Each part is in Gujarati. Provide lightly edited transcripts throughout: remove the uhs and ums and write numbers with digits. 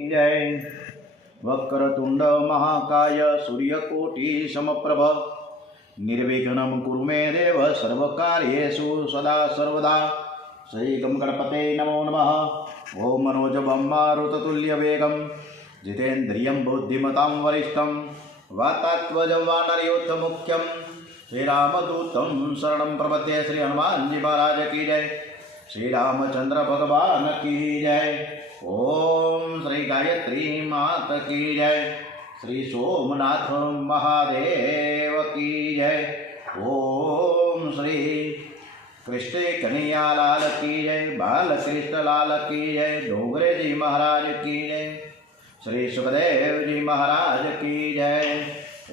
जय वक्रतुंड महाकाय सूर्यकोटि समप्रभ निर्विघ्नं कुरु मे देव सर्वकार्येषु सदा सर्वदा। श्रीगं गणपते नमो नमः। ओम मनोजवं मारुततुल्यवेगं जितेन्द्रियं बुद्धिमतां वरिष्ठं वातात्मजं वानरयोद्धमुख्यं श्रीरामदूतं शरणं प्रपद्ये। श्री हनुमान जी महाराज की जय। श्री रामचंद्र भगवान की जय। ओम श्री गायत्री मात की जय। श्री सोमनाथ महादेव की जय। ओम श्री कृष्ण कन्हैया लाल की जय। बाल कृष्ण लाल की जय। डोगरे जी महाराज की जय। श्री सुखदेव जी महाराज की जय।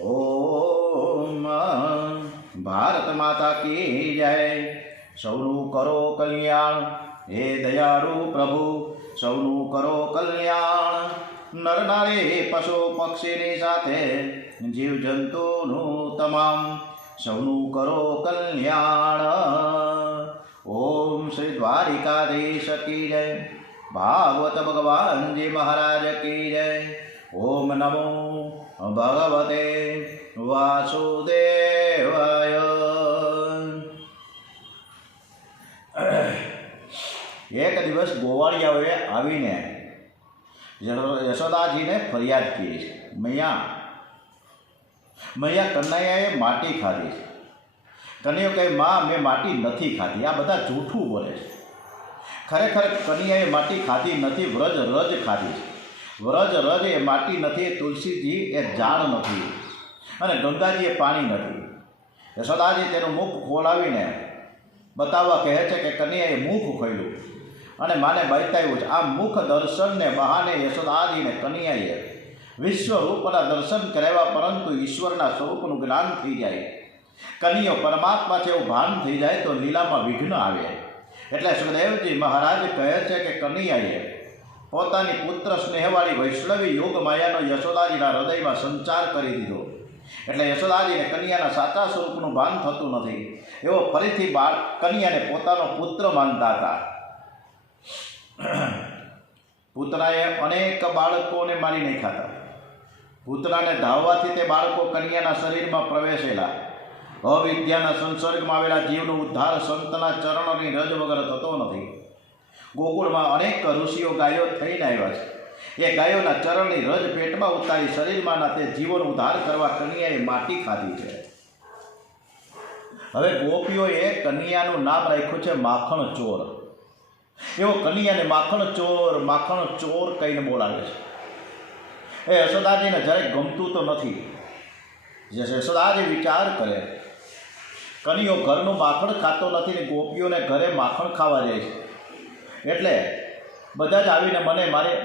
ओम भारत माता की जय। सौनु करो कल्याण हे दयाळु प्रभु, सौनु करो कल्याण। नर नारी पशु पक्षीनी साथे जीव जंतुનું તમામ સૌનું કરો કલ્યાણ। ओम श्री द्वारिकाधीश की जय। भागवत भगवान जी महाराज की जय। ओम नमो भगवते वासुदेवाय। एक दिवस गोवाड़ियाओए आवीने यशोदाजीने फरियाद की, मैया मैया कन्हैयाए माटी खाधी। कन्हैया कहे माँ मैं माटी नहीं खाधी। आ बधा जूठू बोले। खरेखर कन्हैयाए माटी खाधी नहीं, व्रज रज खाधी। व्रज रज ए माटी नहीं, तुलसीजी ए जाण नहीं अने गंगाजी ए पाणी नहीं। यशोदाजी तेनुं मुख खोलावीने बताववा कहे छे कि कन्हैयाए मुख खोल्युं અને માને બતાવ્યું છે। આ મુખ દર્શનને બહાને યશોદાજીને કન્હૈયાએ વિશ્વરૂપના દર્શન કરાવ્યા, પરંતુ ઈશ્વરના સ્વરૂપનું જ્ઞાન થઈ જાય, કન્હૈયો પરમાત્મા છે એવું ભાન થઈ જાય તો લીલામાં વિઘ્ન આવે। એટલે સુખદેવજી મહારાજ કહે છે કે કન્હૈયાએ પોતાની પુત્ર સ્નેહવાળી વૈષ્ણવી યોગ માયાનો યશોદાજીના હૃદયમાં સંચાર કરી દીધો। એટલે યશોદાજીને કન્હૈયાના સાચા સ્વરૂપનું ભાન થતું નથી। એવો ફરીથી કન્હૈયાને પોતાનો પુત્ર માનતા હતા। પૂતનાએ અનેક બાળકોને મારી નાખ્યા હતા। પૂતનાને ધાવવાથી તે બાળકો કન્યાના શરીરમાં પ્રવેશેલા। અવિદ્યાના સંસર્ગમાં આવેલા જીવનો ઉદ્ધાર સંતના ચરણની રજ વગર થતો નથી। ગોકુળમાં અનેક ઋષિઓ ગાયો થઈને આવ્યા છે। એ ગાયોના ચરણની રજ પેટમાં ઉતારી શરીરમાંના તે જીવોનો ઉદ્ધાર કરવા કન્યાએ માટી ખાધી છે। હવે ગોપીઓએ કન્યાનું નામ રાખ્યું છે માખણ ચોર। એવો કન્હૈયાને માખણ ચોર કહીને બોલાવે છે। એ યશોદાજીને જ્યારે ગમતું તો નથી। યશોદાજી વિચાર કરે, કન્હૈયો ઘરનું માખણ ખાતો નથી ને ગોપીઓને ઘરે માખણ ખાવા જાય છે, એટલે બધા જ આવીને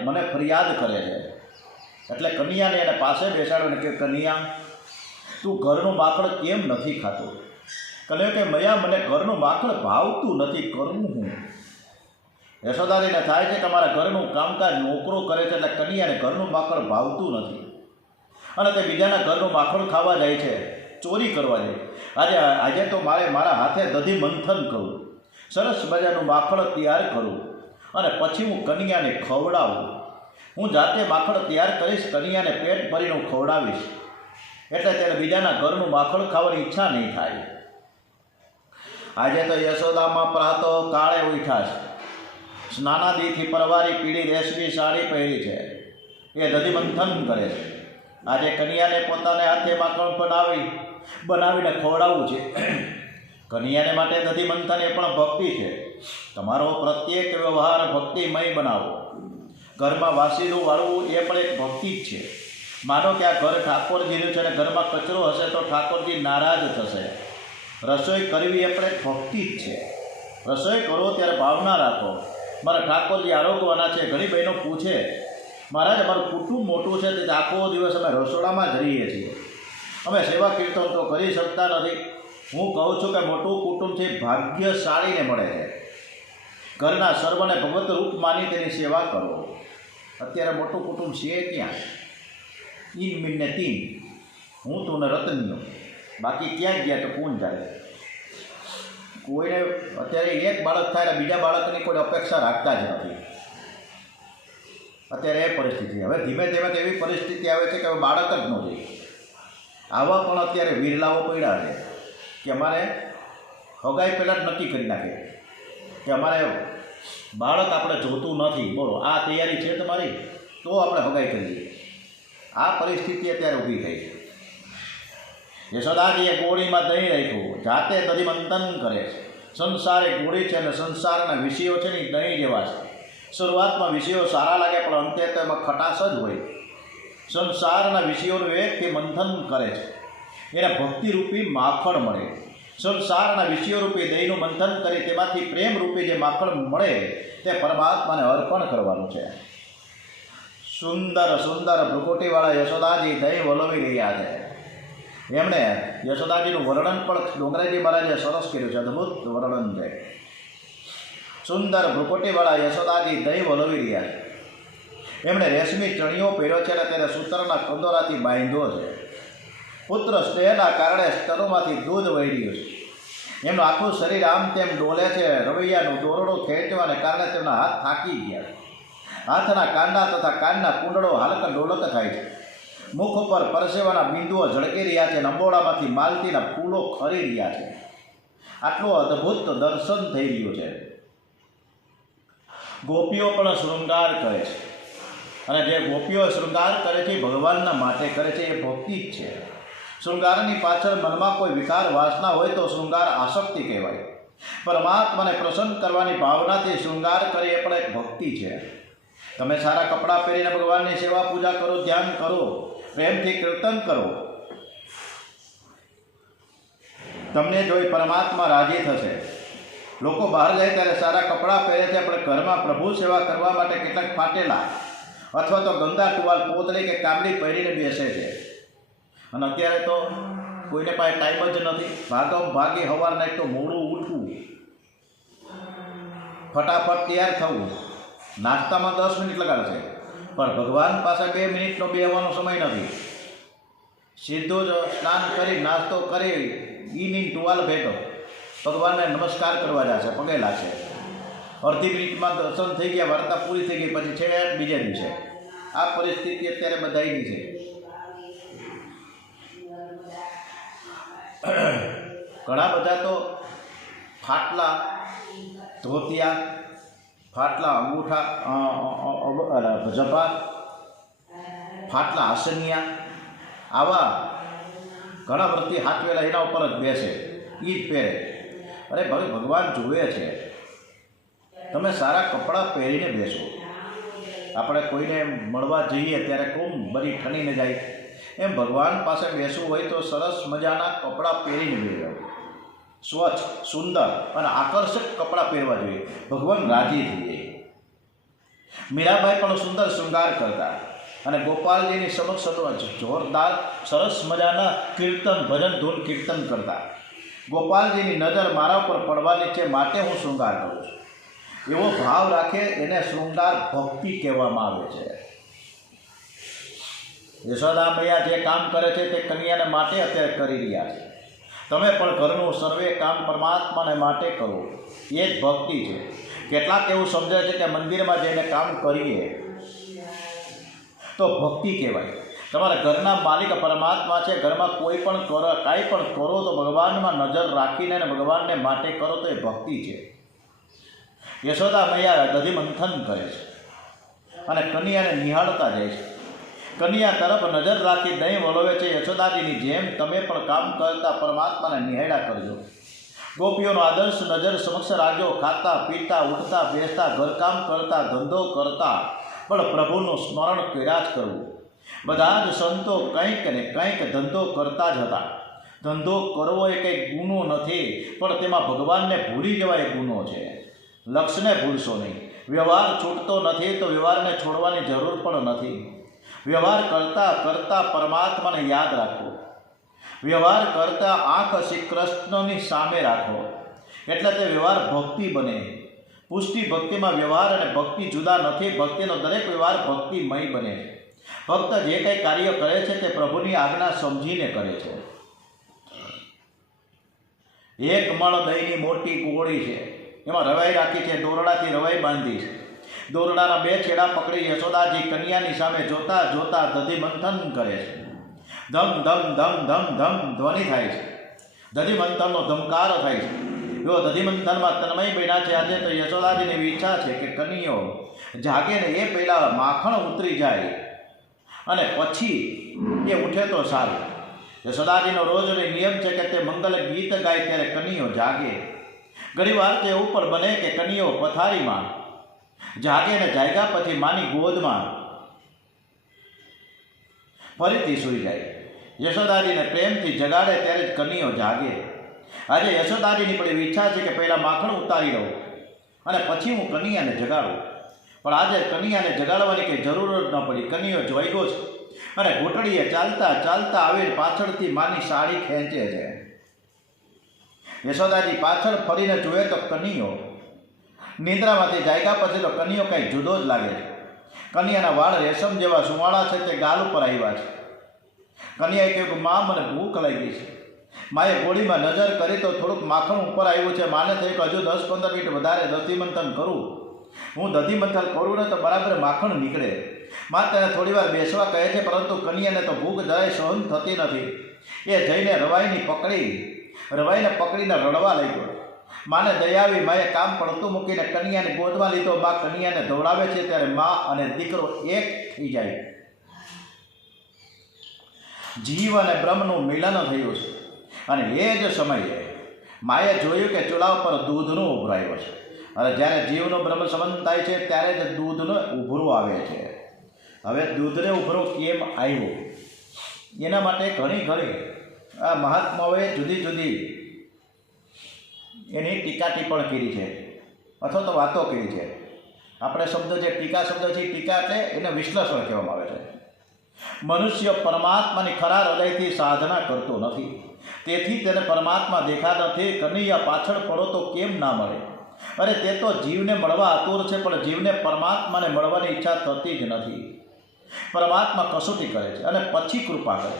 મને ફરિયાદ કરે છે। એટલે કન્હૈયાને એને પાસે બેસાડ્યો ને કે કન્હૈયા તું ઘરનું માખણ કેમ નથી ખાતો? કન્હૈયો કે મૈયા મને ઘરનું માખણ ભાવતું નથી, કરવું હું? યશોદાજીને થાય છે કે અમારા ઘરનું કામકાજ નોકરો કરે છે, એટલે કન્હૈયાને ઘરનું માખણ ભાવતું નથી અને તે બીજાના ઘરનું માખણ ખાવા જાય છે, ચોરી કરવા જાય। આજે તો મારા હાથે દધી મંથન કરું, સરસ મજાનું માખણ તૈયાર કરું અને પછી હું કન્હૈયાને ખવડાવું। હું જાતે માખણ તૈયાર કરીશ, કન્હૈયાને પેટ ભરીને હું ખવડાવીશ, એટલે તેને બીજાના ઘરનું માખણ ખાવાની ઈચ્છા નહીં થાય। આજે તો યશોદામાં પ્રાતો કાળે ઉઠ્યા છે, સ્નાનાદિથી પરવારી પીળી રેશમી સાડી પહેરી છે, એ દધી મંથન કરે છે। આજે કન્હૈયાને પોતાને હાથે માખણ બનાવીને ખવડાવવું છે। કન્હૈયાને માટે દધી મંથન એ પણ ભક્તિ છે। તમારો પ્રત્યેક વ્યવહાર ભક્તિમય બનાવો। ઘરમાં વાસીનું વાળવું એ પણ એક ભક્તિ જ છે। માનો કે આ ઘર ઠાકોરજીનું છે અને ઘરમાં કચરો હશે તો ઠાકોરજી નારાજ થશે। રસોઈ કરવી એ પણ એક ભક્તિ જ છે। રસોઈ કરો ત્યારે ભાવના રાખો, મારા ઠાકોરજી આરોગવાના છે। ઘણી બહેનો પૂછે, મહારાજ અમારું કુટુંબ મોટું છે તે આખો દિવસ અમે રસોડામાં જ રહીએ છીએ, અમે સેવા કીર્તન તો કરી શકતા નથી। હું કહું છું કે મોટું કુટુંબ છે ભાગ્યશાળીને મળે છે। ઘરના સર્વને ભગવત રૂપ માની તેની સેવા કરો। અત્યારે મોટું કુટુંબ છે ક્યાં? ઈન મીનને તીન, હું તું ને રતનીઓ, બાકી ક્યાં ગયા તો કોણ જાય? કોઈને અત્યારે એક બાળક થાય ને બીજા બાળકની કોઈ અપેક્ષા રાખતા જ નથી। અત્યારે એ પરિસ્થિતિ. હવે ધીમે ધીમે તો એવી પરિસ્થિતિ આવે છે કે હવે બાળક જ ન જોઈએ. આવા પણ અત્યારે વિરલાઓ પડ્યા છે કે અમારે હગાઈ પહેલાં જ નક્કી કરી નાખે કે અમારે બાળક આપણે જોતું નથી. બોલો, આ તૈયારી છે તમારી તો આપણે હગાઈ કરીએ. આ પરિસ્થિતિ અત્યારે ઊભી થઈ છે. યશોદાજીએ ગોળીમાં દહીં રાખ્યું, જાતે દધિમંથન કરે છે. સંસાર એ ગોળી છે અને સંસારના વિષયો છે ને એ દહીં જેવા છે. શરૂઆતમાં વિષયો સારા લાગે પણ અંતે તો એમાં ખટાશ જ હોય. સંસારના વિષયોનું એકથી મંથન કરે છે, એને ભક્તિરૂપી માખણ મળે. સંસારના વિષયોરૂપી દહીંનું મંથન કરી તેમાંથી પ્રેમરૂપી જે માખણ મળે તે પરમાત્માને અર્પણ કરવાનું છે. સુંદર સુંદર ભ્રુકુટીવાળા યશોદાજી દહીં વલોવી રહ્યા છે. એમણે યશોદાજીનું વર્ણન પણ ડોંગરેજી મહારાજે સરસ કર્યું છે. અદ્ભુત વર્ણન છે. સુંદર ભ્રુકુટીવાળા યશોદાજી દહીં વલોવી રહ્યા છે. એમણે રેશમી ચણિયો પહેર્યો છે અને તેને સૂતરના કંદોરાથી બાંધ્યો છે. પુત્ર સ્નેહના કારણે સ્તનોમાંથી દૂધ વહી રહ્યું છે. એમનું આખું શરીર આમ તેમ ડોલે છે. રવૈયાનું દોરડું ખેંચવાને કારણે તેમના હાથ થાકી ગયા છે. હાથના કાંડા તથા કાનના કુંડળો હાલક ડોલક થાય છે. મુખ ઉપર પરસેવાના બિંદુઓ ઝળકી રહ્યા છે. અંબોડામાંથી માલતીના ફૂલો ખરી રહ્યા છે. આટલું અદ્ભુત દર્શન થઈ રહ્યું છે. ગોપીઓ પણ શૃંગાર કરે છે અને જે ગોપીઓ શૃંગાર કરે છે એ ભગવાનના માટે કરે છે. એ ભક્તિ જ છે. શૃંગારની પાછળ મનમાં કોઈ વિકાર વાસના હોય તો શૃંગાર આસક્તિ કહેવાય. પરમાત્માને પ્રસન્ન કરવાની ભાવનાથી શૃંગાર કરી એ પણ એક ભક્તિ છે. તમે સારા કપડાં પહેરીને ભગવાનની સેવા પૂજા કરો, ધ્યાન કરો, પ્રેમથી કીર્તન કરો, તમને જોઈ પરમાત્મા રાજી થશે. લોકો બહાર જાય ત્યારે સારા કપડાં પહેરે છે પણ ઘરમાં પ્રભુ સેવા કરવા માટે કેટલાક ફાટેલા અથવા તો ગંદા ટુવાલ, પોતળી કે કામડી પહેરીને બેસે છે. અને અત્યારે તો કોઈને પાસે ટાઈમ જ નથી. ભાગમ ભાગી સવારના એક તો મોડું ઉઠવું, ફટાફટ તૈયાર થવું, નાસ્તામાં 10 મિનિટ લગાડશે પણ ભગવાન પાસે 2 મિનિટનો બેસવાનો સમય નથી. સીધું જ સ્નાન કરી નાસ્તો કરી ઈની ટુવાલ ભેગો ભગવાનને નમસ્કાર કરવા જશે, પગે લાગશે. અડધી મિનિટમાં દર્શન થઈ ગયા, વાર્તા પૂરી થઈ ગઈ, પછી છે બીજા દિવસે. આ પરિસ્થિતિ અત્યારે બધાની છે. ઘણા બધા તો ફાટલા ધોતિયા, ફાટલા અંગૂઠા, જભા, ફાટલા આસનિયા, આવા ઘણા વૃત્તિ હાથવેલા એના ઉપર જ બેસે, એ જ પહેરે. અરે ભાઈ, ભગવાન જુએ છે. તમે સારા કપડાં પહેરીને બેસો. આપણે કોઈને મળવા જઈએ ત્યારે કોમ બધી ઠણીને જાય, એમ ભગવાન પાસે બેસવું હોય તો સરસ મજાના કપડાં પહેરીને બેસવું. સ્વચ્છ, સુંદર અને આકર્ષક કપડાં પહેરવા જોઈએ. ભગવાન રાજી થઈ જાય. મીરાબાઈ પણ સુંદર શૃંગાર કરતા અને ગોપાલજીની સમક્ષ જોરદાર સરસ મજાના કીર્તન, ભજન, ધૂન કીર્તન કરતા. ગોપાલજીની નજર મારા ઉપર પડવાની છે માટે હું શૃંગાર કરું છું, એવો ભાવ રાખે એને શૃંગાર ભક્તિ કહેવામાં આવે છે. યશોદા મૈયા જે કામ કરે છે તે કન્યાને માટે અત્યારે કરી રહ્યા છે. તમે પણ ઘરનું સર્વે કામ પરમાત્માને માટે કરો, એ જ ભક્તિ છે. કેટલાક એવું સમજે છે કે મંદિરમાં જઈને કામ કરીએ તો ભક્તિ કહેવાય. તમારા ઘરના માલિક પરમાત્મા છે. ઘરમાં કોઈ પણ કાંઈ પણ કરો તો ભગવાનમાં નજર રાખીને અને ભગવાનને માટે કરો તો એ ભક્તિ છે. યશોદા મૈયા દધિમંથન કરે છે અને કન્યાને નિહાળતા જાય છે. કન્યા તરફ નજર રાખી દહીં વલોવે છે. યશોદાજીની જેમ તમે પણ કામ કરતા પરમાત્માને નિહાળ્યા કરજો. ગોપીઓનો આદર્શ નજર સમક્ષ રાખજો. ખાતા પીતા, ઉઠતા બેસતા, ઘરકામ કરતા, ધંધો કરતા પણ પ્રભુનું સ્મરણ કર્યા જ કરવું. બધા જ સંતો કંઈક ને કંઈક ધંધો કરતા જ હતા. ધંધો કરવો એ કંઈક ગુનો નથી, પણ તેમાં ભગવાનને ભૂલી જવા એ ગુનો છે. લક્ષ્યને ભૂલશો નહીં. વ્યવહાર છૂટતો નથી તો વ્યવહારને છોડવાની જરૂર પણ નથી. વ્યવહાર કરતાં કરતાં પરમાત્માને યાદ રાખો. વ્યવહાર કરતાં આંખ શ્રી કૃષ્ણની સામે રાખો, એટલે તે વ્યવહાર ભક્તિ બને. પુષ્ટિ ભક્તિમાં વ્યવહાર અને ભક્તિ જુદા નથી. ભક્તિનો દરેક વ્યવહાર ભક્તિમય બને. ભક્ત જે કંઈ કાર્ય કરે છે તે પ્રભુની આજ્ઞા સમજીને કરે છે. એક મણ દહીંની મોટી ગોળી છે, એમાં રવાઈ રાખી છે, દોરડાથી રવાઈ બાંધી છે. દોરડાના બે છેડા પકડી યશોદાજી કન્યાની સામે જોતા જોતા દધિમંથન કરે છે. ધમ ધમ ધમ ધમ ધમ ધ્વનિ થાય છે. દધિમંથનનો ધમકાર થાય છે. એવો દધિમંથનમાં તન્મય બન્યા છે. આજે તો યશોદાજીની એવી ઈચ્છા છે કે કન્યો જાગે ને એ પહેલાં માખણ ઉતરી જાય અને પછી એ ઉઠે તો સારું. યશોદાજીનો રોજનો નિયમ છે કે તે મંગલ ગીત ગાય ત્યારે કન્યો જાગે. ઘણીવાર તો એવું પણ બને કે કન્યો પથારીમાં જાગે ને જાગ્યા પછી માની ગોદમાં ફરીથી સૂઈ જાય. યશોદાજીને પ્રેમથી જગાડે ત્યારે જ કન્યો જાગે. આજે યશોદાજીની પણ એવી ઈચ્છા છે કે પહેલાં માખણ ઉતારી લઉં અને પછી હું કન્યાને જગાડું. પણ આજે કન્યાને જગાડવાની કંઈ જરૂર જ ન પડી. કન્યો જોઈગો છે અને ઘૂંટડીએ ચાલતા ચાલતા આવીને પાછળથી માની સાડી ખેંચે છે. યશોદાજી પાછળ ફરીને જુએ તો કન્યો નિંદ્રામાંથી જાગ્યા પછી તો કન્યો કંઈ જુદો જ લાગે છે. કન્યાના વાળ રેશમ જેવા સુવાળા છે તે ગાલ ઉપર આવ્યા છે. કન્યાએ કહ્યું કે મા મને ભૂખ લાગી છે. માએ ગોળીમાં નજર કરી તો થોડુંક માખણ ઉપર આવ્યું છે. માને થયું કે હજુ 10-15 મિનિટ વધારે દધિમંથન કરું. હું દધિમંથન કરું ને તો બરાબર માખણ નીકળે. મા તેને થોડી વાર બેસવા કહે છે, પરંતુ કન્યાને તો ભૂખ જરાય સહન થતી નથી. એ જઈને રવાઈને પકડીને રડવા લાગ્યો. માને દયા આવી. માએ કામ પડતું મૂકીને કન્યાને ગોદમાં લીધો. મા કન્યાને દોડાવે છે ત્યારે મા અને દીકરો એક થઈ જાય. જીવ અને બ્રહ્મનું મિલન થયું છે. અને એ જ સમયે માએ જોયું કે ચૂલા ઉપર દૂધનો ઉભરો આવ્યો છે. અને જ્યારે જીવનો બ્રહ્મ સંબંધ થાય છે ત્યારે જ દૂધનો ઉભરો આવે છે. હવે દૂધને ઉભરો કેમ આવ્યો એના માટે ઘણી આ મહાત્માઓએ જુદી જુદી એની ટીકા ટિપ્પણ કરી છે અથવા તો વાતો કરી છે. આપણે શબ્દ જે ટીકા શબ્દ છે ટીકા એટલે એને વિશ્લેષણ કહેવામાં આવે છે. મનુષ્ય પરમાત્માની ખરા હૃદયથી સાધના કરતો નથી, તેથી તેને પરમાત્મા દેખાતા નથી. કનૈયા પાછળ પડો તો કેમ ના મળે? અરે તે તો જીવને મળવા આતુર છે, પણ જીવને પરમાત્માને મળવાની ઈચ્છા થતી જ નથી. પરમાત્મા કસોટી કરે છે અને પછી કૃપા કરે.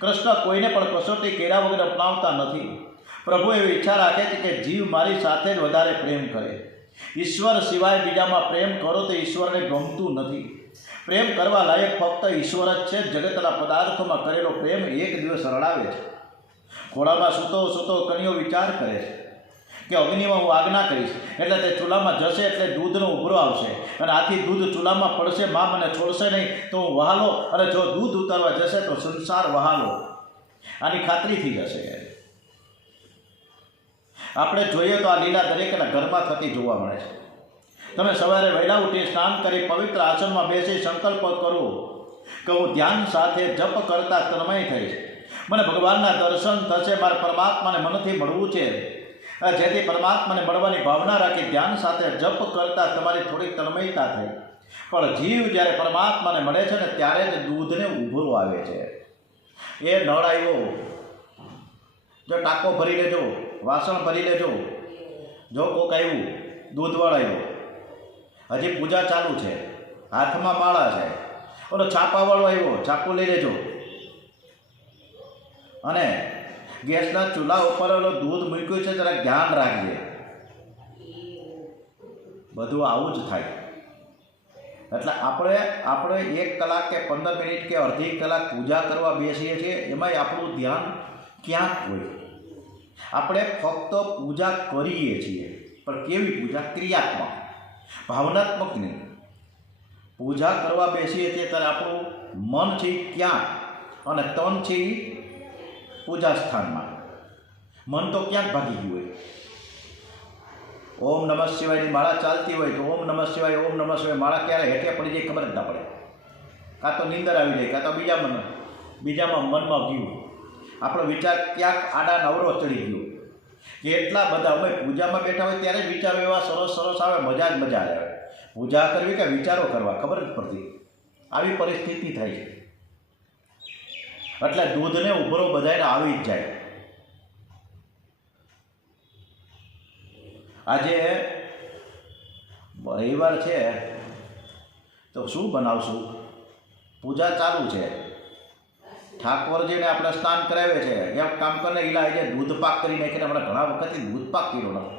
કૃષ્ણ કોઈને પણ કસોટી કર્યા વગર અપનાવતા નથી. પ્રભુ એવી ઈચ્છા રાખે છે કે જીવ મારી સાથે જ વધારે પ્રેમ કરે. ઈશ્વર સિવાય બીજામાં પ્રેમ કરો તો ઈશ્વરને ગમતું નથી. પ્રેમ કરવા લાયક ફક્ત ઈશ્વર જ છે. જગતના પદાર્થોમાં કરેલો પ્રેમ એક દિવસ રડાવે છે. ઘોડામાં સૂતો કન્યો વિચાર કરે છે કે અગ્નિમાં હું આજ્ઞા કરીશ એટલે તે ચૂલામાં જશે એટલે દૂધનો ઉભરો આવશે અને આથી દૂધ ચૂલામાં પડશે. મા મને છોડશે નહીં તો હું વહાલો, અને જો દૂધ ઉતારવા જશે તો સંસાર વહાલો. આની ખાતરી થઈ જશે. આપણે જોઈએ તો આ લીલા દરેકના ઘરમાં થતી જોવા મળે છે. તમે સવારે વહેલા ઉઠી સ્નાન કરી પવિત્ર આસનમાં બેસી સંકલ્પ કરો કે હું ધ્યાન સાથે જપ કરતા તન્મય થઈશ. મને ભગવાનના દર્શન થશે. મારે પરમાત્માને મનથી મળવું છે. જેથી પરમાત્માને મળવાની ભાવના રાખી ધ્યાન સાથે જપ કરતા તમારી થોડી તન્મયતા થઈ. પણ જીવ જ્યારે પરમાત્માને મળે છે ને ત્યારે જ દૂધને ઉભરો આવે છે. એ નળ આવ્યો, જો ટાંકો ભરી લેજો, વાસણ ભરી લેજો. જો કોક આવ્યું દૂધવાળ આવ્યો, હજી પૂજા ચાલુ છે, હાથમાં માળા છે. ઓલો છાપાવાળો આવ્યો, છાપું લઈ લેજો. અને ગેસના ચૂલા ઉપર ઓલો દૂધ મૂક્યું છે જરા ધ્યાન રાખજે. બધું આવું જ થાય. એટલે આપણે 1 કલાક કે 15 મિનિટ કે અડધી કલાક પૂજા કરવા બેસીએ છીએ, એમાંય આપણું ધ્યાન ક્યાંક હોય. આપણે ફક્ત પૂજા કરીએ છીએ, પણ કેવી પૂજા? ક્રિયાત્મક, ભાવનાત્મક નહીં. પૂજા કરવા બેસીએ છીએ ત્યારે આપણું મન છે ક્યાંક અને તન છે પૂજા સ્થાનમાં. મન તો ક્યાંક ભાગી ગયું હોય. ઓમ નમઃ શિવાયની માળા ચાલતી હોય તો ઓમ નમઃ શિવાય માળા ક્યારે હેઠે પડી જાય ખબર જ ના પડે. કાં તો નીંદર આવી જાય, કાં તો બીજામાં મનમાં ગયું. આપણો વિચાર ક્યાંક આડા નવરો ચડી ગયો. કેટલા બધા અમે પૂજામાં બેઠા હોય ત્યારે વિચારો એવા સરસ આવે, મજા જ મજા આવે. પૂજા કરવી કે વિચારો કરવા ખબર જ પડતી. આવી પરિસ્થિતિ થાય છે. એટલે દૂધને ઉભરો બધાને આવી જ જાય. આજે રવિવાર છે તો શું બનાવશું? પૂજા ચાલુ છે. ઠાકોરજીને આપણે સ્નાન કરાવે છે. એમ કામ કરીને ઈલા આજે દૂધ પાક કરી નાખીને આપણે ઘણા વખતથી દૂધ પાક કર્યો નથી.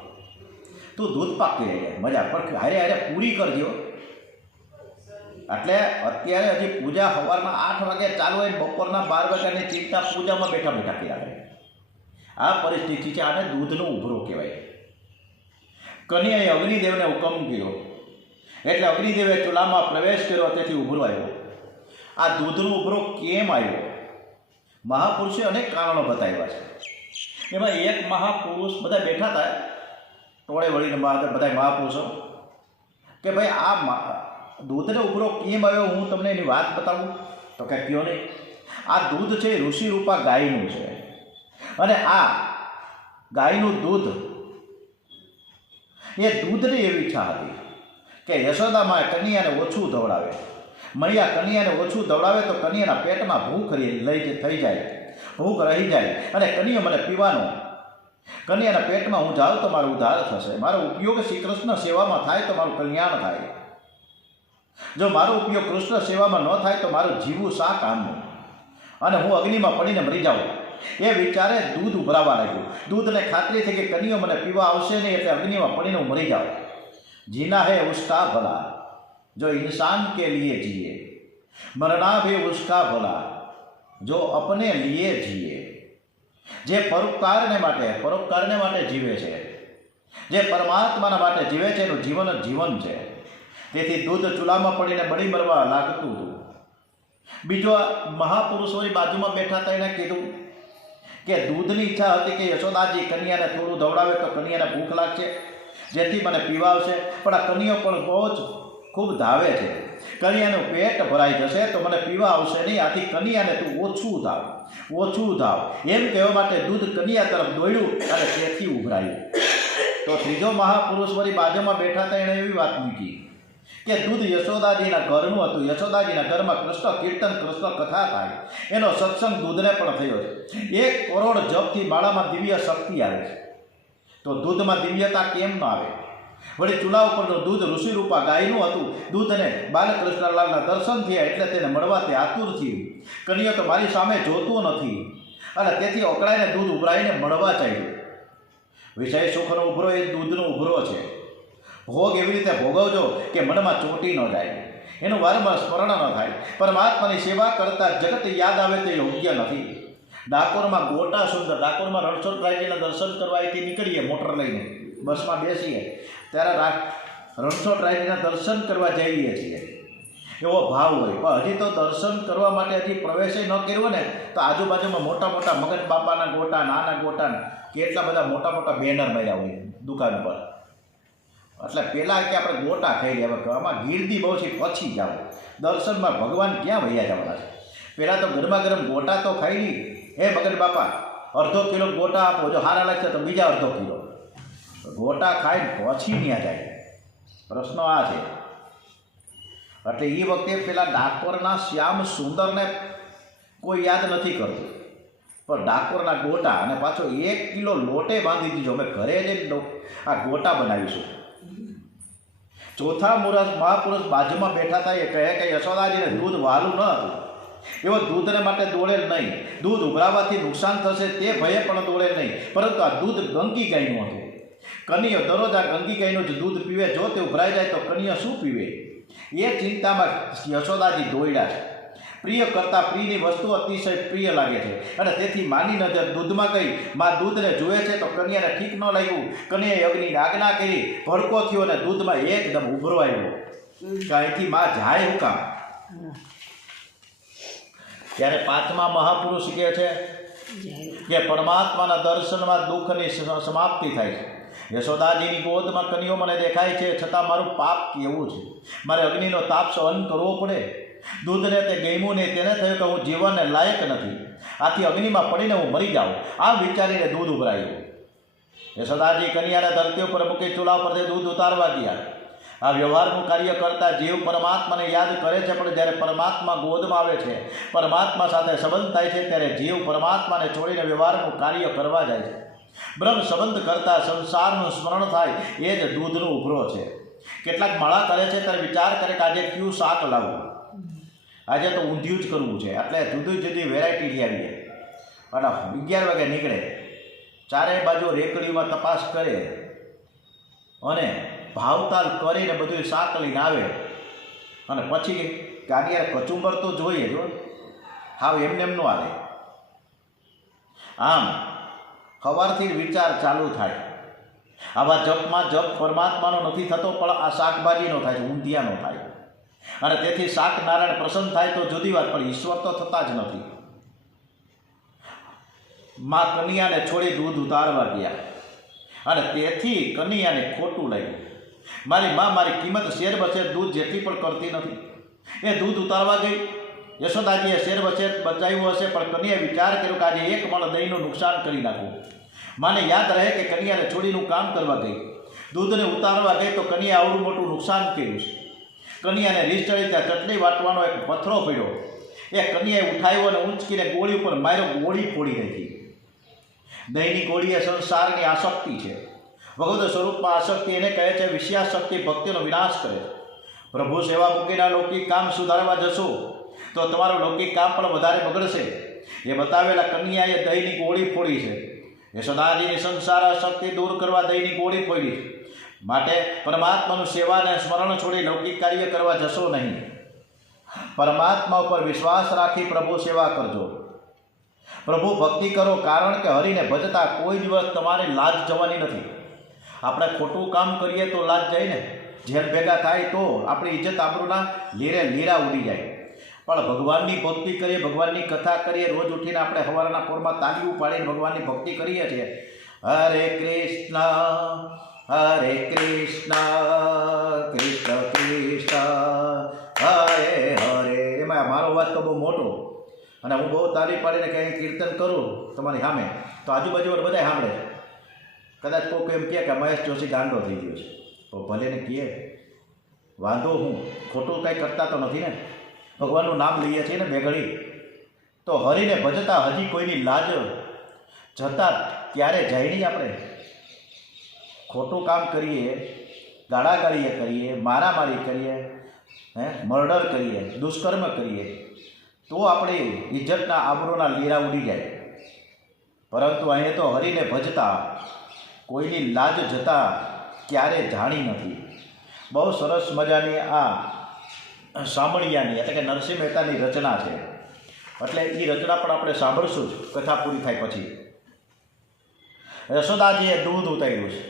તું દૂધ પાક કરી જાય મજા, પણ હારે પૂરી કરજો. એટલે અત્યારે હજી પૂજા સવારના 8 વાગે ચાલુ હોય, બપોરના 12 વાગ્યાની ચિંતા પૂજામાં બેઠા બેઠા કર્યા કરે. આ પરિસ્થિતિ છે. આને દૂધનો ઉભરો કહેવાય. કન્યાએ અગ્નિદેવને હુકમ કર્યો એટલે અગ્નિદેવે ચૂલામાં પ્રવેશ કર્યો, તેથી ઉભરો આવ્યો. આ દૂધનો ઉભરો કેમ આવ્યો? મહાપુરુષે અનેક કારણો બતાવ્યા છે. એમાં એક મહાપુરુષ બધા બેઠા હતા ટોળે વળીને, બધા મહાપુરુષો, કે ભાઈ આ દૂધનો ઉભરો કેમ આવ્યો, હું તમને એની વાત બતાવું. તો કે કયો નહીં. આ દૂધ છે ઋષિ રૂપા ગાયનું છે, અને આ ગાયનું દૂધ, એ દૂધની એવી ઈચ્છા હતી કે યશોદામાં કન્યાને ઓછું ધવડાવે. મૈયા કન્યાને ઓછું ધવડાવે તો કન્યાના પેટમાં ભૂખ થઈ જાય, ભૂખ રહી જાય, અને કન્યા મને પીવાનો. કન્યાના પેટમાં હું જાઉં તો મારો ઉદ્ધાર થશે, મારો ઉપયોગ શ્રી કૃષ્ણ સેવામાં થાય તો મારું કલ્યાણ થાય. જો મારો ઉપયોગ કૃષ્ણ સેવામાં ન થાય તો મારું જીવવું શા કામનું, અને હું અગ્નિમાં પડીને મરી જાઉં. એ વિચારે દૂધ ઉભરાવા લાગ્યું. દૂધને ખાતરી થઈ કે કન્યો મને પીવા આવશે નહીં, એટલે અગ્નિમાં પડીને હું મરી જાઉં. જીના હે ઉસકા ભલા, જો इंसान के लिए जिए, मरना भी उसका भला, जो अपने लिए जिए. જે પરોપકારને માટે જીવે છે, જે પરમાત્માના માટે જીવે છે, એનું જીવન જ જીવન છે. તેથી દૂધ ચૂલામાં પડીને બળી મરવા લાગતું હતું. બીજો મહાપુરુષોની બાજુમાં બેઠા હતા, એણે કીધું કે દૂધની ઈચ્છા હતી કે યશોદાજી કન્યાને થોડું ધવડાવે તો કન્યાને ભૂખ લાગશે, જેથી મને પીવા આવશે. પણ આ કન્યો પણ બહુ જ ખૂબ ધાવે છે, કન્યાનું પેટ ભરાઈ જશે તો મને પીવા આવશે નહીં, આથી કન્યાને તું ઓછું ધાવ. એમ કહેવા માટે દૂધ કન્યા તરફ દોડ્યું અને તેથી ઉભરાયું. તો ત્રીજો મહાપુરુષ વળી બાજુમાં બેઠા હતા, એણે એવી વાત મૂકી કે દૂધ યશોદાજીના ઘરનું હતું. યશોદાજીના ઘરમાં કૃષ્ણ કીર્તન, કૃષ્ણ કથા થાય, એનો સત્સંગ દૂધને પણ થયો છે. 1 કરોડ જપથી માળામાં દિવ્ય શક્તિ આવે છે, તો દૂધમાં દિવ્યતા કેમ ન આવે? વળી ચૂલા ઉપરનું દૂધ ઋષિરૂપા ગાયનું હતું. દૂધને બાલકૃષ્ણલાલના દર્શન થયા એટલે તેને મળવા તે આતુર થયું. કન્યો તો મારી સામે જોતું નથી, અને તેથી ઓકળાઈને દૂધ ઉભરાઈને મળવા ચાલ્યું. વિષય સુખનો ઉભરો એ દૂધનો ઉભરો છે. ભોગ એવી રીતે ભોગવજો કે મનમાં ચોંટી ન જાય, એનું વારંવાર સ્મરણ ન થાય. પરમાત્માની સેવા કરતા જગત યાદ આવે તે યોગ્ય નથી. ડાકોરમાં ગોટા સુંદર, ડાકોરમાં રણછોડરાયજીના દર્શન કરવા અહીંથી નીકળીએ મોટર લઈને, બસમાં બેસીએ ત્યારે રણછોડરાયજીના દર્શન કરવા જઈએ છીએ, એવો ભાવ હોય. પણ હજી તો દર્શન કરવા માટે હજી પ્રવેશ ન કર્યો ને, તો આજુબાજુમાં મોટા મોટા મગન બાપાના ગોટા, નાના ગોટા, કેટલા બધા મોટા મોટા બેનર માર્યા હોય દુકાન પર. એટલે પહેલાં કે આપણે ગોટા ખાઈ રહ્યા, આમાં ગીરદી બહુ છે, પછી જાઓ દર્શનમાં. ભગવાન ક્યાં વૈયા જવાના છે? પહેલાં તો ગરમા ગરમ ગોટા તો ખાઈ લી. હે મગન બાપા, અડધો કિલો ગોટા આપો, જો સારા લાગશે તો બીજા અડધો કિલો ગોટા ખાઈને પછી ત્યાં જાય. પ્રશ્ન આ છે. એટલે એ વખતે પેલા ડાકોરના શ્યામ સુંદરને કોઈ યાદ નથી કરતું, પણ ડાકોરના ગોટા, અને પાછો 1 કિલો લોટે બાંધી દીધો. અમે ઘરે જઈને આ ગોટા બનાવીશું. ચોથા મહાપુરુષ બાજુમાં બેઠા હતા, એ કહે કે યશોદાજીને દૂધ વહાલું ન હતું, એવો દૂધને માટે દોડેલ નહીં. દૂધ ઉભરાવાથી નુકસાન થશે તે ભયે પણ દોડેલ નહીં, પરંતુ આ દૂધ ગંગી ગાયનું હતું. કન્યો દરરોજ આ ગંગી ગાયનું જ દૂધ પીવે, જો તે ઉભરાઈ જાય તો કન્યો શું પીવે? એ ચિંતામાં યશોદાજી દોડ્યા છે. પ્રિય કરતાં પ્રિયની વસ્તુ અતિશય પ્રિય લાગે છે, અને તેથી માની નજર દૂધમાં ગઈ. માં દૂધને જુએ છે તો કન્યાને ઠીક ન લાગ્યું. કન્યાએ અગ્નિને આજ્ઞા કરી, ભડકો થયો અને દૂધમાં એકદમ ઉભરો આવ્યો. અહીંથી માં જાય હું કામ? ત્યારે પાંચમા મહાપુરુષ કહે છે કે પરમાત્માના દર્શનમાં દુઃખની સમાપ્તિ થાય છે. યશોદાજીની ગોદમાં કન્યો મને દેખાય છે, છતાં મારું પાપ કેવું છે? મારે અગ્નિનો તાપ સહન કરવો પડે. દૂધને તે ગમ્યું નહીં, તેને થયું કે હું જીવનને લાયક નથી, આથી અગ્નિમાં પડીને હું મરી જાઉં. આમ વિચારીને દૂધ ઉભરાયું. યશોદાજી કન્યાને ધરતી ઉપર મૂકી ચૂલા પરથી દૂધ ઉતારવા ગયા. આ વ્યવહારનું કાર્ય કરતા જીવ પરમાત્માને યાદ કરે છે, પણ જ્યારે પરમાત્મા ગોદમાં આવે છે, પરમાત્મા સાથે સંબંધ થાય છે, ત્યારે જીવ પરમાત્માને છોડીને વ્યવહારનું કાર્ય કરવા જાય છે. બ્રહ્મ સંબંધ કરતાં સંસારનું સ્મરણ થાય, એ જ દૂધનો ઉભરો છે. કેટલાક માળા કરે છે ત્યારે વિચાર કરે કે આજે કયું શાક લાવવું, આજે તો ઊંધિયું જ કરવું છે, એટલે જુદી જુદી વેરાયટી લઈ આવીએ. અને 11 વાગે નીકળે, ચારેય બાજુ રેકડીમાં તપાસ કરે અને ભાવતાલ કરીને બધું શાક લઈને આવે, અને પછી કે આની યાર કચુંબર તો જોઈએ જો, હાવ એમને એમ ન હાલે. આમ સવારથી જ વિચાર ચાલુ થાય. આવા જપમાં જપ પરમાત્માનો નથી થતો, પણ આ શાકભાજીનો થાય છે, ઊંધિયાનો થાય. અને તેથી શાક નારાયણ પ્રસન્ન થાય તો જુદી વાત, પણ ઈશ્વર તો થતા જ નથી. માં કન્યાને છોડી દૂધ ઉતારવા ગયા અને તેથી કન્યાને ખોટું લાગ્યું. મારી માં મારી કિંમત શેર બચેર દૂધ જેટલી પણ કરતી નથી. એ દૂધ ઉતારવા ગઈ. યશોદાજીએ શેર બચેર બચાવ્યું હશે, પણ કન્યાએ વિચાર કર્યો કે આજે એક મણ દહીંનું નુકસાન કરી નાખવું. માને યાદ રહે કે કન્યાને છોડીનું કામ કરવા ગઈ, દૂધને ઉતારવા ગઈ તો કન્યાએ આવડું મોટું નુકસાન કર્યું છે. કન્યાને રીસ ચડી ત્યાં ચટણી વાટવાનો એક પથ્થરો પડ્યો. એ કન્યાએ ઉઠાવ્યો અને ઊંચકીને ગોળી ઉપર માર્યો, ગોળી ફોડી નાખી. દહીંની ગોળી એ સંસારની આસક્તિ છે. ભગવદ સ્વરૂપમાં આસક્તિ એને કહે છે વિષયાશક્તિ ભક્તિનો વિનાશ કરે છે. પ્રભુ સેવા મૂકીના લૌકિક કામ સુધારવા જશો તો તમારું લૌકિક કામ પણ વધારે બગડશે. એ બતાવેલા કન્યાએ દહીંની ગોળી ફોડી છે. યશોદાજીની સંસાર આસક્તિ દૂર કરવા દહીંની ગોળી ફોડી છે. માટે પરમાત્માનું સેવા અને સ્મરણ છોડી લૌકિક કાર્ય કરવા જશો નહીં. પરમાત્મા ઉપર વિશ્વાસ રાખી પ્રભુ સેવા કરજો. પ્રભુ ભક્તિ કરો, કારણ કે હરિને ભજતા કોઈ દિવસ તમારે લાજ જવાની નથી. આપણે ખોટું કામ કરીએ તો લાજ જાય ને, જેલ ભેગા થાય તો આપણી ઇજ્જત આબરૂના લીરા ઉડી જાય. પણ ભગવાનની ભક્તિ કરીએ, ભગવાનની કથા કરીએ, રોજ ઉઠીને આપણે સવારના પોરમાં તાલીઓ પાડીને ભગવાનની ભક્તિ કરીએ છીએ. હરે કૃષ્ણ હરે કૃષ્ણ કૃષ્ણ કૃષ્ણ હરે હરે. એમાં મારો વાત તો બહુ મોટો, અને હું બહુ તાલી પાડીને કંઈ કીર્તન કરું તમારી સામે તો આજુબાજુ બધા સાંભળે. કદાચ કોઈ એમ કહે કે મહેશ જોશી ગાંડો થઈ ગયો છે, તો ભલે ને કહે, વાંધો હું, ખોટું કાંઈ કરતા તો નથી ને. ભગવાનનું નામ લઈએ છીએ ને બે ઘડી, તો હરિને ભજતા હજી કોઈની લાજ જતા ક્યારે જાય નહીં. આપણે ખોટું કામ કરીએ, ગાળાગાળીએ કરીએ, મારામારી કરીએ, મર્ડર કરીએ, દુષ્કર્મ કરીએ તો આપણી ઇજ્જતના આબરૂના લીરા ઉડી જાય. પરંતુ અહીંયા તો હરિને ભજતા કોઈની લાજ જતા ક્યારે જાણી નથી. બહુ સરસ મજાની આ સામળિયાની એટલે કે નરસિંહ મહેતાની રચના છે. એટલે એ રચના પણ આપણે સાંભળશું જ કથા પૂરી થાય પછી. યશોદાજીએ દૂધ ઉતાર્યું છે,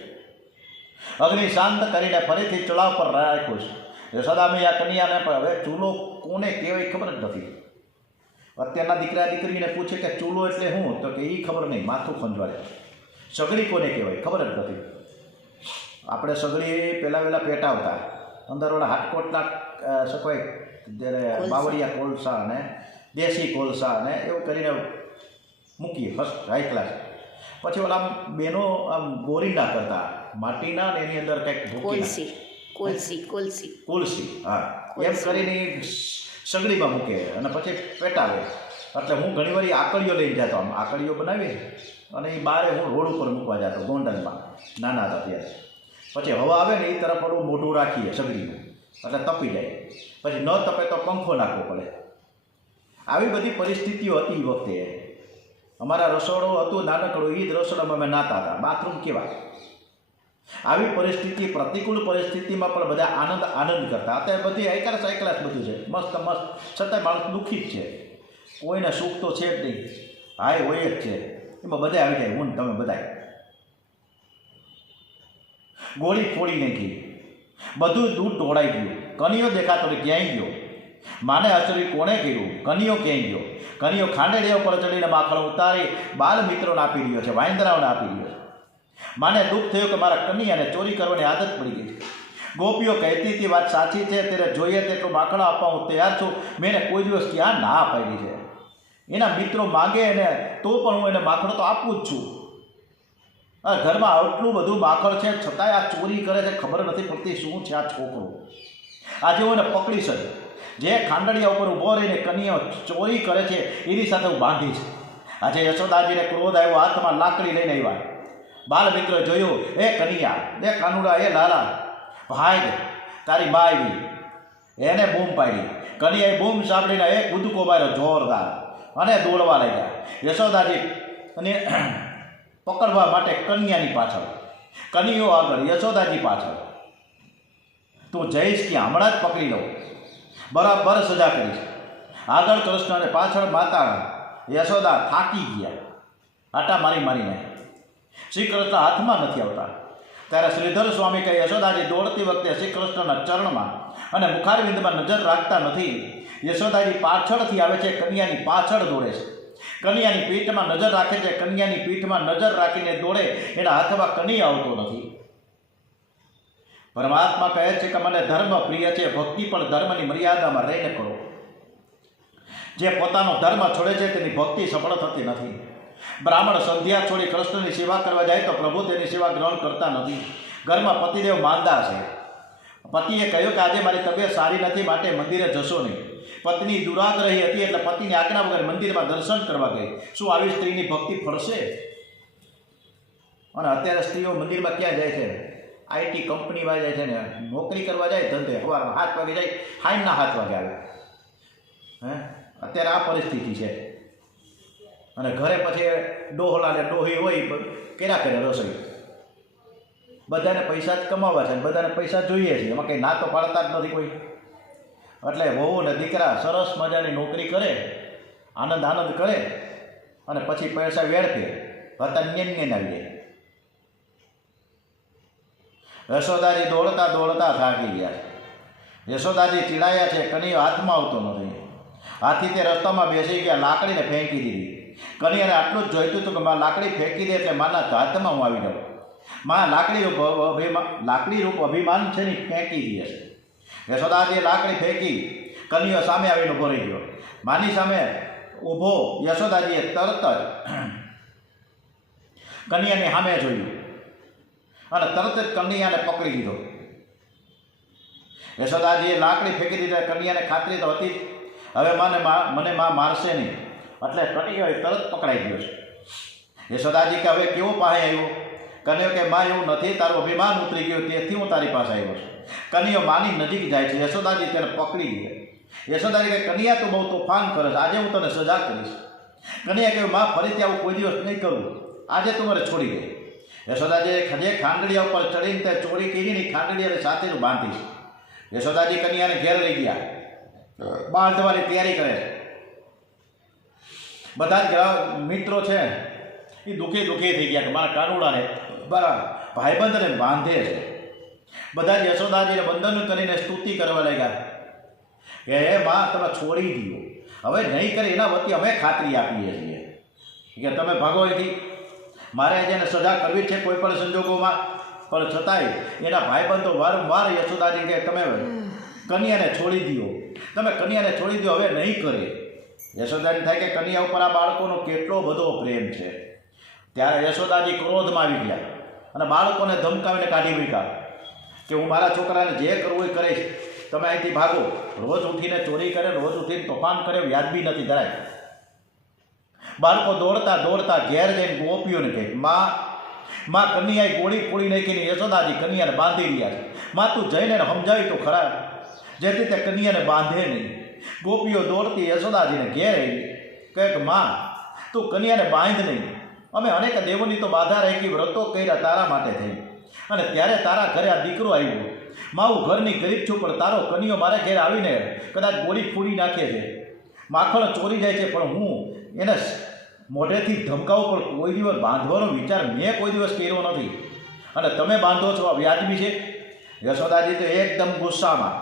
અગ્નિ શાંત કરીને ફરીથી ચૂલા પર રાખ્યું છે. યશોદામૈયા કન્યાને પણ હવે ચૂલો કોને કહેવાય ખબર જ નથી. અત્યારના દીકરા દીકરીને પૂછે કે ચૂલો એટલે શું, તો કે એ ખબર નહીં, માથું ખંજવાળે. સગડી કોને કહેવાય ખબર જ નથી. આપણે સગડી પહેલાં પેટાવતા, અંદરવાળા હાટકોટના સકોય જ્યારે બાવળિયા કોલસા અને દેશી કોલસા અને એવું કરીને મૂકીએ ફર્સ્ટ હાઈ ક્લાસ. પછી ઓલા બેનો આમ ગોરીંડા કરતા માટીના ને એની અંદર કંઈક કોલસી હા એમ કરીને સગડીમાં મૂકે અને પછી પેટાવે. એટલે હું ઘણીવાર આકડીઓ લઈને જતો, આમ આકડીઓ બનાવી અને એ બારે હું રોડ ઉપર મૂકવા જતો ગોંડલમાં, નાના હતા ત્યારે. પછી હવા આવે ને એ તરફ થોડું મોઢું રાખીએ સગડીનું, એટલે તપી જાય. પછી ન તપે તો પંખો નાખવો પડે. આવી બધી પરિસ્થિતિઓ હતી એ વખતે. અમારા રસોડું હતું નાનકડું, એ જ રસોડામાં અમે નાતા હતા, બાથરૂમ કેવા. આવી પરિસ્થિતિ, પ્રતિકૂળ પરિસ્થિતિમાં પણ બધા આનંદ કરતા. અત્યારે બધી હાઈ ક્લાસ બધું છે, મસ્ત છતાંય માણસ દુઃખી જ છે. કોઈને સુખ તો છે જ નહીં, હાય હોય જ છે. એમાં બધા આવી જાય, હું ને તમે બધા. ગોળી ફોડી નાખી, બધું દૂધ ઢોળાઈ ગયું. કનિયો દેખાતો ને ક્યાંય ગયો. માને આચરી કોણે કર્યું, કનિયો ક્યાંય ગયો. કનિયો ખાંડેડિયા ઉપર ચડીને માખણ ઉતારી બાલ મિત્રોને આપી રહ્યો છે, વાંદરાઓને આપી રહ્યો છે. માને દુઃખ થયું કે મારા કન્યાને ચોરી કરવાની આદત પડી ગઈ છે. ગોપીઓ કહેતી હતી વાત સાચી છે, ત્યારે જોઈએ તેટલું માખણ આપવા હું તૈયાર છું. મેં એને કોઈ દિવસ ક્યાં ના પાડી છે. એના મિત્રો માગે એને તો પણ હું એને માખણ તો આપું જ છું. ઘરમાં આટલું બધું માખણ છે છતાંય આ ચોરી કરે છે, ખબર નથી પડતી શું છે આ છોકરો. આજે હું એને પકડીશ જ. જે ખાંડડિયા ઉપર ઊભો રહીને કન્યાઓ ચોરી કરે છે એની સાથે હું બાંધીશ. આજે યશોદાજીને ક્રોધ આવ્યો, હાથમાં લાકડી લઈને આવ્યા. બાલ મિત્રોએ જોયું, એ કન્યા, એ કાનુડા, એ લાલા, ભાઈ તારી બા આવી. એને બૂમ પાડી. કન્યાએ બૂમ સાંભળીને એક કૂદકો માર્યો જોરદાર અને દોડવા લાગ્યા. યશોદાજી અને પકડવા માટે કન્યાની પાછળ, કન્યાઓ આગળ, યશોદાજી પાછળ. તું જઈશ કે હમણાં જ પકડી લઉં. બરાબર સજા કરી છે. આગળ કૃષ્ણ અને પાછળ માતા યશોદા થાકી ગયા આટા મારી મારીને. શ્રી કૃષ્ણ હાથમાં નથી આવતા. ત્યારે શ્રીધર સ્વામી કહે, યશોદાજી દોડતી વખતે શ્રી કૃષ્ણના ચરણમાં અને મુખારવિંદમાં નજર રાખતા નથી. યશોદાજી પાછળથી આવે છે, કન્યાની પાછળ દોડે છે. કન્યાની પીઠમાં નજર રાખે છે, કન્યાની પીઠમાં નજર રાખીને દોડે. એના હાથમાં કન્યા આવતો નથી. પરમાત્મા કહે છે કે મને ધર્મ પ્રિય છે, ભક્તિ પણ ધર્મની મર્યાદામાં રહીને કરો. જે પોતાનો ધર્મ છોડે છે તેની ભક્તિ સફળ થતી નથી. બ્રાહ્મણ સંધ્યા છોડી કૃષ્ણની સેવા કરવા જાય તો પ્રભુ તેની સેવા ગ્રહણ કરતા નથી. ઘરમાં પતિદેવ માંદા છે. પતિએ કહ્યું કે આજે મારી તબિયત સારી નથી, માટે મંદિરે જશો નહીં. પત્ની દુરાગ્રહી હતી એટલે પતિની આજ્ઞા વગર મંદિરમાં દર્શન કરવા ગઈ. શું આવી સ્ત્રીની ભક્તિ ફળશે? અને અત્યારે સ્ત્રીઓ મંદિરમાં ક્યાં જાય છે? આઈટી કંપનીમાં જાય છે ને, નોકરી કરવા જાય, ધંધે સવારમાં 7 વાગે જાય, સાંજના 7 વાગે આવે. અત્યારે આ પરિસ્થિતિ છે. અને ઘરે પછી ડોહલા ને ડોહી હોય, કર્યા કરે રસોઈ. બધાને પૈસા જ કમાવા છે, બધાને પૈસા જોઈએ છે, એમાં કંઈ ના તો પાડતા જ નથી કોઈ. એટલે વહુ ને દીકરા સરસ મજાની નોકરી કરે, આનંદ કરે, અને પછી પૈસા વેડફે, હતા ન્યન આવી જાય. યશોદાજી દોડતા દોડતા થાકી ગયા. યશોદાજી ચીડાયા છે, કનૈયો હાથમાં આવતો નથી. હાથી તે રસ્તામાં બેસી ગયા, લાકડીને ફેંકી દીધી. કનૈયાને આટલું જ જોઈતું હતું કે માં લાકડી ફેંકી દે એટલે માના હાથમાં હું આવી જાઉં. માં લાકડી રૂપ અભિમાન છે ને ફેંકી દે છે. યશોદાજીએ લાકડી ફેંકી, કનૈયો સામે આવીને ઊભો રહી ગયો. માની સામે ઊભો યશોદાજીએ તરત જ કનૈયાની સામે જોયું અને તરત જ કનૈયાને પકડી લીધો. યશોદાજીએ લાકડી ફેંકી દીધી. કનૈયાને ખાતરી તો હતી હવે મને માં મારશે નહીં, એટલે કનૈયો તરત પકડાઈ ગયો છે. યશોદાજી કે હવે કેવો પાસે આવ્યો? કનૈયો કે માં એવું નથી, તારું અભિમાન ઉતરી ગયું, તેથી હું તારી પાસે આવ્યો છું. કનૈયો માની નજીક જાય છે. યશોદાજી તેને પકડી લે. યશોદાજી કે કનૈયા તું બહુ તોફાન કરે છે, આજે હું તને સજા કરીશ. કનૈયા કહ્યું માં ફરીથી આવું કોઈ દિવસ નહીં કરું, આજે તું મને છોડી દે. યશોદાજીએ જે ખાંડડિયા ઉપર ચડીને તે ચોરી કરીને ખાંડડિયાની સાથેનું બાંધીશ. યશોદાજી કનૈયાને ઘેર લઈ ગયા, બાંધવાની તૈયારી કરે છે. બધા જ મિત્રો છે એ દુઃખી થઈ ગયા કે મારા કાનુડાને બરાબર ભાઈબંધને બાંધે છે. બધા જ યશોદાજીને બંધન કરીને સ્તુતિ કરવા લાગ્યા કે હે માં તમે છોડી દો, હવે નહીં કરી એના વતી અમે ખાતરી આપીએ છીએ કે તમે ભાગો અહીંથી. મારે જેને સજા કરવી છે કોઈ પણ સંજોગોમાં, પણ છતાંય એના ભાઈબંધો વારંવાર યશોદાજી કે તમે કન્યાને છોડી દો, તમે કન્યાને છોડી દો, હવે નહીં કરે. યશોદાજી થાય કે કન્યા ઉપર આ બાળકોનો કેટલો બધો પ્રેમ છે. ત્યારે યશોદાજી ક્રોધમાં આવી ગયા અને બાળકોને ધમકાવીને કાઢી મૂક્યા કે હું મારા છોકરાને જે કરવું એ કરીશ, તમે અહીંથી ભાગો. રોજ ઉઠીને ચોરી કરે, રોજ ઉઠીને તોફાન કરે, વ્યાજબી નથી ધરાય. બાળકો દોડતા ઘેર જઈને ગોપીઓને કહે, માં કન્યાએ ગોળી ફોડી નાખીને યશોદાજી કન્યાને બાંધી રહ્યા છે. માં તું જઈને સમજાવી તો ખરા, જેથી તે કન્યાને બાંધે નહીં. ગોપીઓ દોડતી યશોદાજીને ઘેર આવી કહે કે માં તું કન્યાને બાંધ નહીં, અમે અનેક દેવોની તો બાધા રાખી, વ્રતો કર્યા તારા માટે થઈ, અને ત્યારે તારા ઘરે આ દીકરો આવ્યો. માં હું ઘરની ગરીબ છું, પણ તારો કન્યો મારા ઘેર આવીને કદાચ ગોળી ફોડી નાખે છે, માખણ ચોરી જાય છે, પણ હું એને મોઢેથી ધમકાવું, પણ કોઈ દિવસ બાંધવાનો વિચાર મેં કોઈ દિવસ કર્યો નથી, અને તમે બાંધો છો આ વ્યાજબી છે. યશોદાજી તો એકદમ ગુસ્સામાં,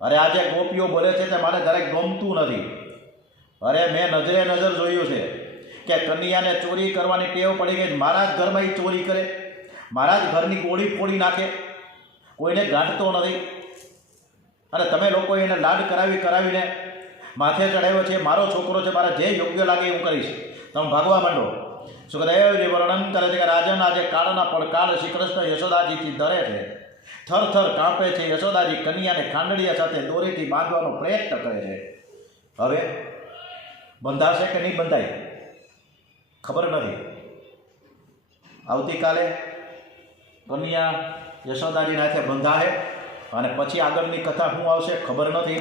અરે આજે ગોપીઓ બોલે છે તે મને જરાક ગમતું નથી. અરે મેં નજરે નજર જોયું છે કે કન્યાને ચોરી કરવાની ટેવ પડી ગઈ, મારા જ ઘરમાં એ ચોરી કરે, મારા જ ઘરની ગોળી ફોડી નાખે, કોઈને ગાંઠતો નથી, અને તમે લોકો એને લાડ કરાવીને માથે ચડાવ્યો છે. મારો છોકરો છે, મારે જે યોગ્ય લાગે હું કરીશ, તમે ભાગવા માંડો. સુખદેવજી વર્ણન કરે છે કે રાજન આજે કાળના પડકાળ શ્રી કૃષ્ણ યશોદાજીથી ધરે છે, થર કાંપે છે. યશોદાજી કન્યાને ખાંડડિયા સાથે દોરીથી બાંધવાનો પ્રયત્ન કરે છે. હવે બંધાશે કે નહીં બંધાય ખબર નથી. આવતીકાલે કન્યા યશોદાજીના હાથે બંધાશે, અને પછી આગળની કથા શું આવશે ખબર નથી.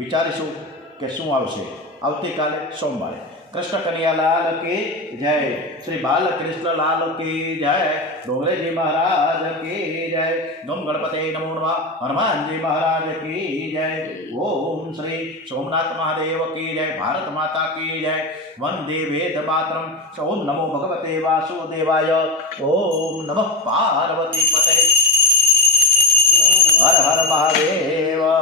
વિચારીશું કે શું આવશે આવતીકાલે સોમવારે. कृष्ण कन्हैया लाल की जय। श्री बालकृष्ण लाल की जय। डोंगरे जी महाराज की जय। नम गणपते नमो नमः। हनुमान जी महाराज की जय। ओम श्री सोमनाथ महादेव की जय। भारत माता की जय। वंदे वेद मातरम। ओम नमो भगवते वासुदेवाय। ओम नमः पार्वती पते। हर हर महादेव।